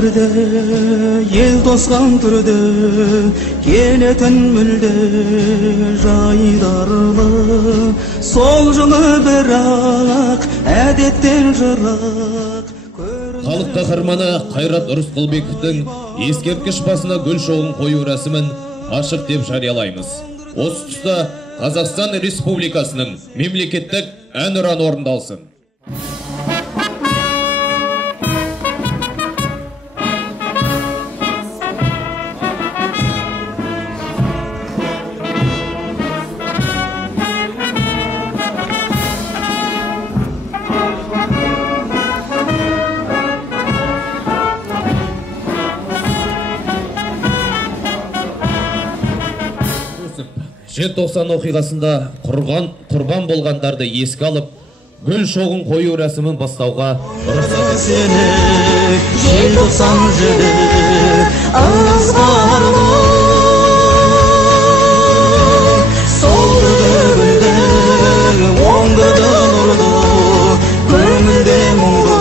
бірде, ел тосқан түрде, келетін мүлде жайдарлы. Сол жылы бірақ әдеттен жырақ. Халық қаһарманы Қайрат Рысқұлбековтың ескерткіш басына гүл шоғын қою рәсімін ашық деп жариялаймыз. Осы тұста Қазақстан Республикасының мемлекеттік әнұраны орындалсын. Желтоқсан оқиғасында құрбан болғандарды еске алып, гүл шоғын қою рәсімін бастауға рұқсат етілді. Желтоқсан желі ызғарлы, солды гүлді, оңды нұрлы, көңілде мұңды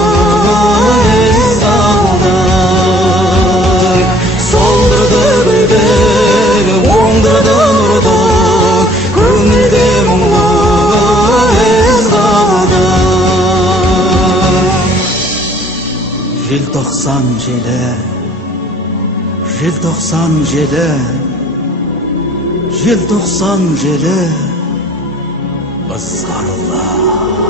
із қалды. Солды гүлді, оңды нұрлы, көңілде мұңды із қалды. Желтоқсан желі, желтоқсан желі, желтоқсан желі ызғарлы.